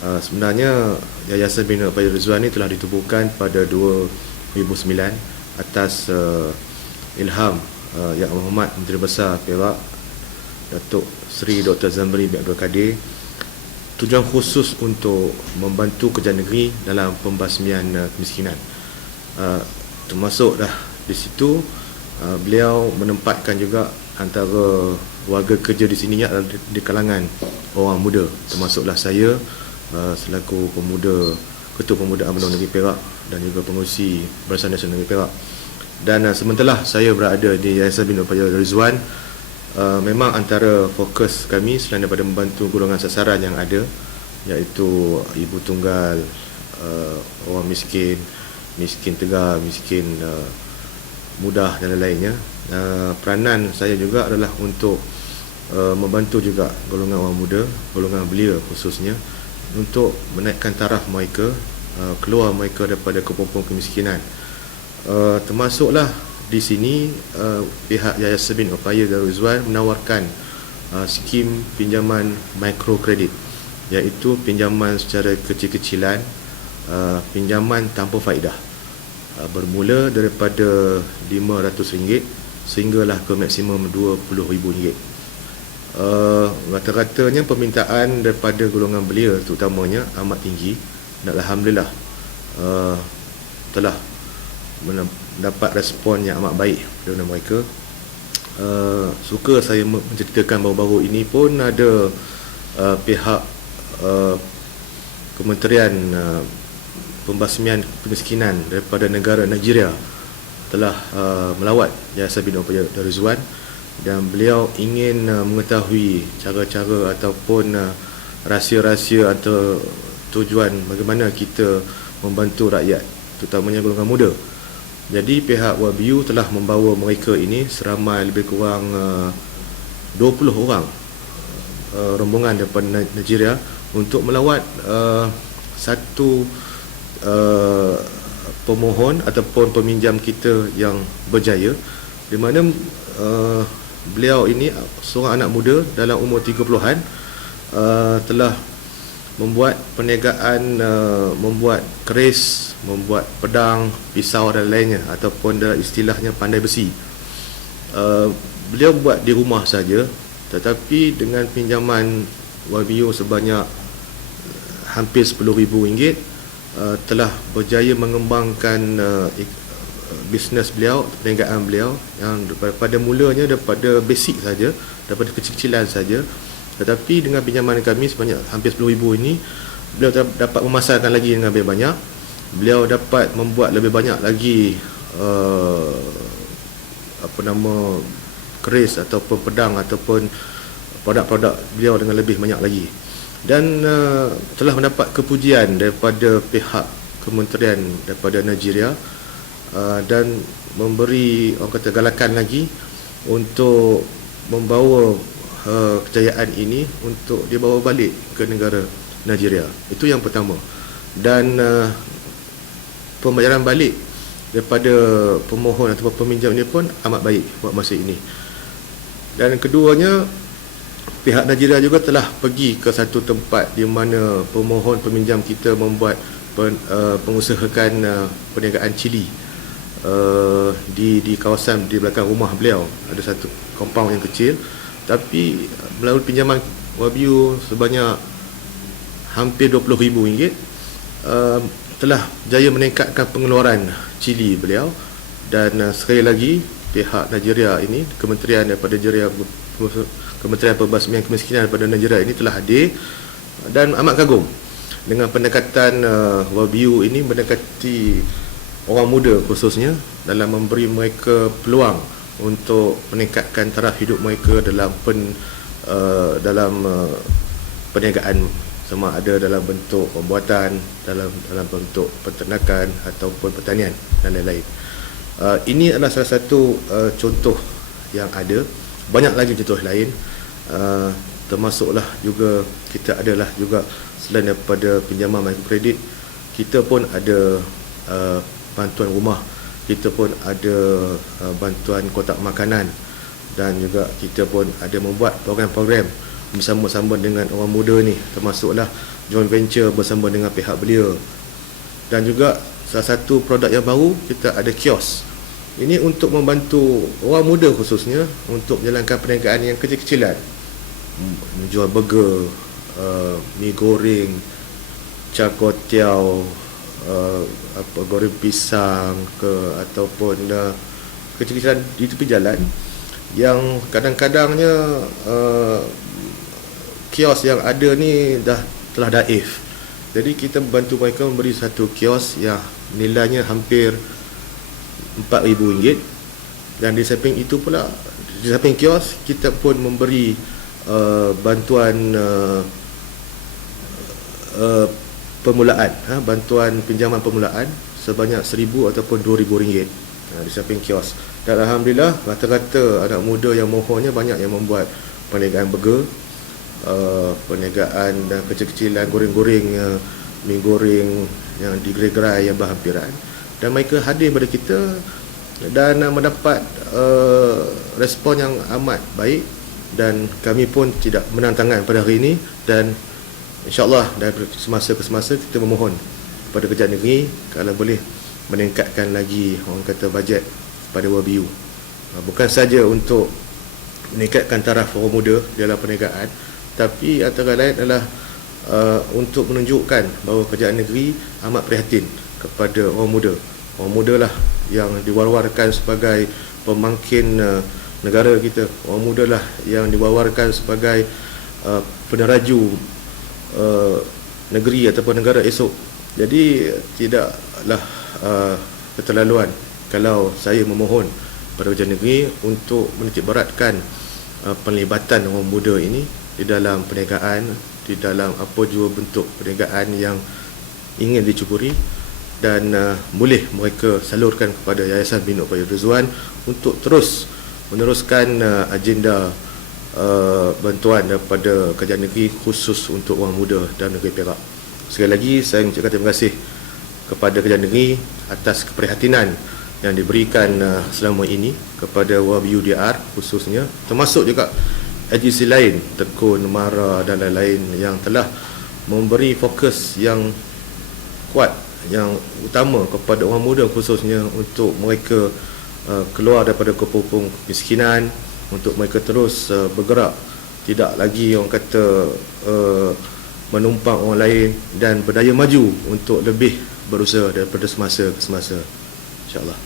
Sebenarnya Yayasan Bina Upaya Rizwan ini telah ditubuhkan pada 2009 atas ilham Yang Berhormat Menteri Besar Perak Datuk Seri Dr. Zamri bin Abdul Kadir. Tujuan khusus untuk membantu kerja negeri dalam pembasmian kemiskinan. Termasuk dah di situ beliau menempatkan juga antara warga kerja di sini adalah di kalangan orang muda, termasuklah saya selaku Ketua Pemuda UMNO Negeri Perak dan juga pengurusi Barisan Nasional Negeri Perak. Dan sementara saya berada di Yayasan Bina Upaya Rizwan, memang antara fokus kami selain daripada membantu golongan sasaran yang ada, iaitu ibu tunggal, orang miskin, miskin tegar, miskin mudah dan lain-lainnya. Peranan saya juga adalah untuk membantu juga golongan orang muda, golongan belia khususnya, untuk menaikkan taraf mereka, keluar mereka daripada kepompong kemiskinan. Termasuklah di sini pihak Yayasan Bina Upaya Darul Rizwan menawarkan skim pinjaman mikrokredit, iaitu pinjaman secara kecil-kecilan, pinjaman tanpa faedah, bermula daripada RM500 sehinggalah ke maksimum RM20,000. Rata-ratanya permintaan daripada golongan belia terutamanya amat tinggi, dan alhamdulillah telah mendapat respon yang amat baik daripada mereka. Suka saya menceritakan baru-baru ini pun ada pihak Kementerian Pembasmian Kemiskinan daripada negara Nigeria telah melawat Yayasan Bina Upaya Darul Rizwan, dan beliau ingin mengetahui cara-cara ataupun rahsia-rahsia atau tujuan bagaimana kita membantu rakyat, terutamanya golongan muda. Jadi pihak WBU telah membawa mereka ini seramai lebih kurang 20 orang rombongan daripada Nigeria untuk melawat satu pemohon ataupun peminjam kita yang berjaya, di mana beliau ini seorang anak muda dalam umur 30-an, telah membuat perniagaan, membuat keris, membuat pedang, pisau dan lainnya, ataupun dalam istilahnya pandai besi. Beliau buat di rumah saja, tetapi dengan pinjaman WBU sebanyak hampir RM10,000, telah berjaya mengembangkan bisnes beliau, perniagaan beliau yang pada mulanya daripada basic saja, daripada kecil-kecilan saja. Tetapi dengan pinjaman kami sebanyak hampir RM10,000 ini, beliau dapat memasarkan lagi dengan lebih banyak. Beliau dapat membuat lebih banyak lagi keris ataupun pedang ataupun produk-produk beliau dengan lebih banyak lagi. Dan telah mendapat kepujian daripada pihak kementerian daripada Nigeria, dan memberi orang kata galakan lagi untuk membawa kejayaan ini untuk dibawa balik ke negara Nigeria. Itu yang pertama. Dan pembayaran balik daripada pemohon atau peminjam ini pun amat baik buat masa ini. Dan keduanya, pihak Nigeria juga telah pergi ke satu tempat di mana pemohon peminjam kita membuat pengusahakan perniagaan cili di kawasan di belakang rumah beliau. Ada satu compound yang kecil, tapi melalui pinjaman WBU sebanyak hampir RM20,000, telah jaya meningkatkan pengeluaran cili beliau. Dan sekali lagi pihak Nigeria ini, Kementerian daripada Nigeria, Kementerian Pembasmian Kemiskinan daripada Nigeria ini telah hadir dan amat kagum dengan pendekatan WBU ini mendekati orang muda khususnya, dalam memberi mereka peluang untuk meningkatkan taraf hidup mereka dalam perniagaan, sama ada dalam bentuk pembuatan, dalam bentuk peternakan ataupun pertanian dan lain-lain. Ini adalah salah satu contoh yang ada. Banyak lagi contoh lain, termasuklah juga kita adalah juga selain daripada pinjaman mikrokredit, kita pun ada bantuan rumah, kita pun ada bantuan kotak makanan, dan juga kita pun ada membuat program-program bersama-sama dengan orang muda ni, termasuklah joint venture bersama dengan pihak belia. Dan juga salah satu produk yang baru, kita ada kios. Ini untuk membantu orang muda khususnya untuk menjalankan perniagaan yang kecil-kecilan, menjual burger, mi goreng, cakotiao, goreng pisang ataupun kecil-kecilan di tepi jalan yang kadang-kadangnya kios yang ada ni telah daif. Jadi kita membantu mereka memberi satu kios yang nilainya hampir RM4,000, dan di samping itu pula, di samping kios kita pun memberi bantuan permulaan, bantuan pinjaman permulaan sebanyak RM1,000 ataupun RM2,000 di samping kios. Dan alhamdulillah rata-rata anak muda yang mohonnya banyak yang membuat perniagaan burger, perniagaan kecil-kecilan, goreng-goreng, mi goreng yang digerai-gerai yang berhampiran, dan mereka hadir pada kita dan mendapat respon yang amat baik, dan kami pun tidak menantangan pada hari ini, dan insyaAllah dari semasa ke semasa kita memohon kepada Kerajaan Negeri kalau boleh meningkatkan lagi orang kata bajet pada WBU, bukan saja untuk meningkatkan taraf orang muda dalam perniagaan, tapi antara lain adalah untuk menunjukkan bahawa Kerajaan Negeri amat prihatin kepada orang muda. Orang muda lah yang diwar-warkan sebagai pemangkin negara kita. Orang muda lah yang diwar-warkan sebagai peneraju negeri ataupun negara esok. Jadi tidaklah keterlaluan kalau saya memohon pada Kerajaan Negeri untuk menitik beratkan penlibatan orang muda ini di dalam perniagaan, di dalam apa jua bentuk perniagaan yang ingin dicuburi, dan boleh mereka salurkan kepada Yayasan Bina Upaya Ridzuan untuk terus meneruskan agenda bantuan daripada Kerajaan Negeri khusus untuk orang muda dalam negeri Perak. Sekali lagi saya mengucapkan terima kasih kepada Kerajaan Negeri atas keprihatinan yang diberikan selama ini kepada WBUDR khususnya, termasuk juga agensi lain, Tekun, Mara dan lain-lain yang telah memberi fokus yang kuat, yang utama kepada orang muda khususnya, untuk mereka keluar daripada kepung kemiskinan, untuk mereka terus bergerak, tidak lagi orang kata menumpang orang lain, dan berdaya maju untuk lebih berusaha daripada semasa ke semasa, insyaAllah.